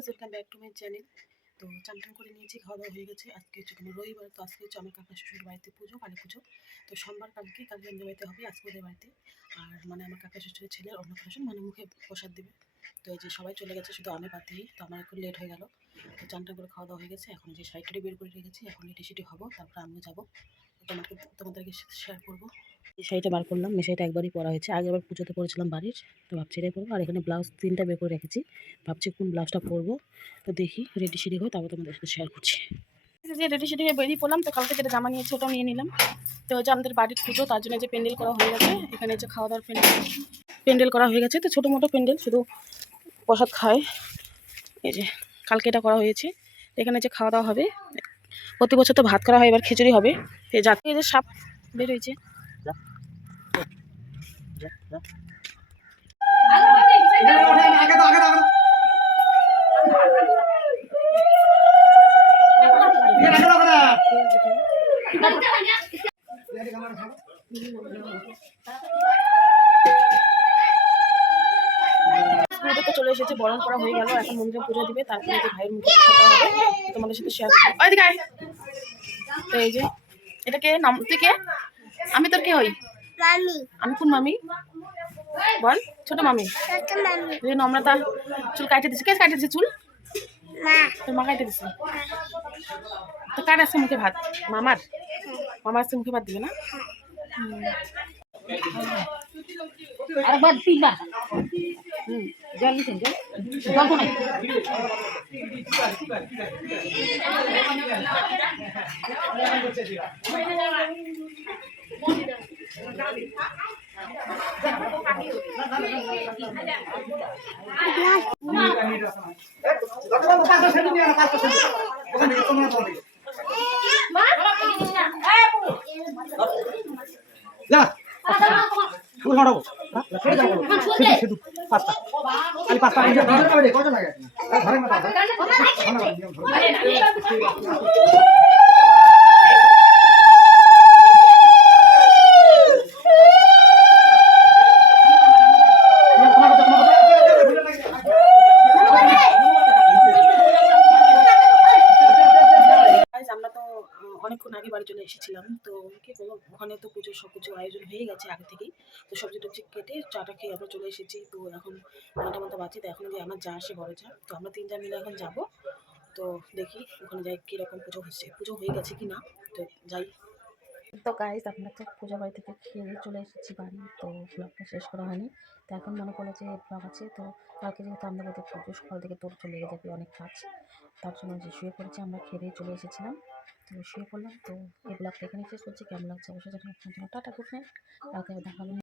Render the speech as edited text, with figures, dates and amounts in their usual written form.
Guys, welcome back to my channel. তো চান টান করে নিয়েছি, খাওয়া দাওয়া হয়ে গেছে। আজকে হচ্ছে কোনো রবিবার, তো আজকে হচ্ছে আমার কাকা শ্বশুর বাড়িতে পুজো, কালী পুজো। তো সোমবার কালকে আমাদের বাড়িতে হবে, আজকে ওদের বাড়িতে। আর মানে আমার কাকা শ্বশুরের ছেলের অন্নপ্রাশন, মানে মুখে প্রসাদ দেবে। তো এই যে সবাই চলে গেছে, শুধু আমি বাদ দিই। তো আমার একটু লেট হয়ে গেল। তো চান টান করে খাওয়া দাওয়া হয়ে গেছে। এখন যে শাড়িটারি বের করে রেখেছি, এখন রেডি সেটি হবো, তারপর আমিও যাবো। তোমাদেরকে শেয়ার করবো। এই শাড়িটা বার করলাম, এই শাড়িটা একবারই পরা হয়েছে, আগেরবার পুজোতে পরেছিলাম বাড়ির। তো ভাবছি এটাই পরবো। আর এখানে ব্লাউজ 3টা বের করে রেখেছি, ভাবছি কোন ব্লাউজটা পরবো। তো দেখি রেডি সেডি হয়, তারপর তোমাদের সাথে শেয়ার করছি। যে রেডি সেডি হয়ে বেরিয়ে পড়লাম। তো কালকে যেটা জামা নিয়েছি ওটাও নিয়ে নিলাম। তো যে আমাদের বাড়ির পুজো, তার জন্য যে প্যান্ডেল করা হয়ে গেছে, এখানে যে খাওয়া দাওয়ার প্যান্ডেল করা হয়ে গেছে। তো ছোটো মোটো প্যান্ডেল, শুধু প্রসাদ খায়। এই যে কালকে এটা করা হয়েছে। এখানে যে খাওয়া দাওয়া হবে, প্রতি বছর তো ভাত করা হয়, এবার খিচুড়ি হবে। এই যাতে এই যে সাপ বের হয়েছে। পুজোতে চলে এসেছে, বরণ করা হয়ে গেল। এখন মন্দিরে পুজো দিবে, তারপরে যে ভাইয়ের মুখে প্রসাদ দেওয়া হবে, তোমাদের সাথে শেয়ার করবো। ওইদিকে আয়। তো এই যে এটা কে নাম, তুই কে? আমি তোর কে হই? মামি। আমি কোন মামি বল? ছোট মামি। নম্রতা চুল কাটে দিছে। কে কাটে দিছে চুল? তোর মা কাটে দিছে। তো কার আছে মুখে ভাত? মামার। মামার আছে মুখে ভাত দিবে না? আরেকবার তিনবার জল দিচ্ছেন, জল তো নাই। অনেকক্ষণ আগে বাড়ি চলে এসেছিলাম। তো কি করবো, ওখানে তো পুজোর সব কিছু আয়োজন হয়ে গেছে আগে থেকেই। তো সবজি টবজি কেটে চাটা খেয়ে আমরা চলে এসেছি। তো এখন 9টা মতো বাজে। তো এখন যে আমার যা আসে, বড় যা, তো আমরা 3 জন মিলে এখন যাবো। তো দেখি ওখানে যাই কীরকম পুজো হচ্ছে, পুজো হয়ে গেছে কি না। তো যাই। তো গাইজ, আমরা তো পূজা বাড়ি থেকে খেয়ে চলে এসেছি বাড়ি। তো ব্লগটা শেষ করা হয়নি। তো এখন মনে পড়ে যে ব্লগ আছে। তো কালকে যেহেতু আমাদের বাড়িতে পুজো, সকাল থেকে তোর চলে যাবে অনেক কাজ, তার জন্য যে শুয়ে পড়েছি। আমরা খেয়ে চলে এসেছিলাম, তো শুয়ে পড়লাম। তো এই ব্লগটা এখানে শেষ করছি। কেমন লাগছে অবশ্যই জানাবেন। Tata, good night. কালকে দেখা হবে।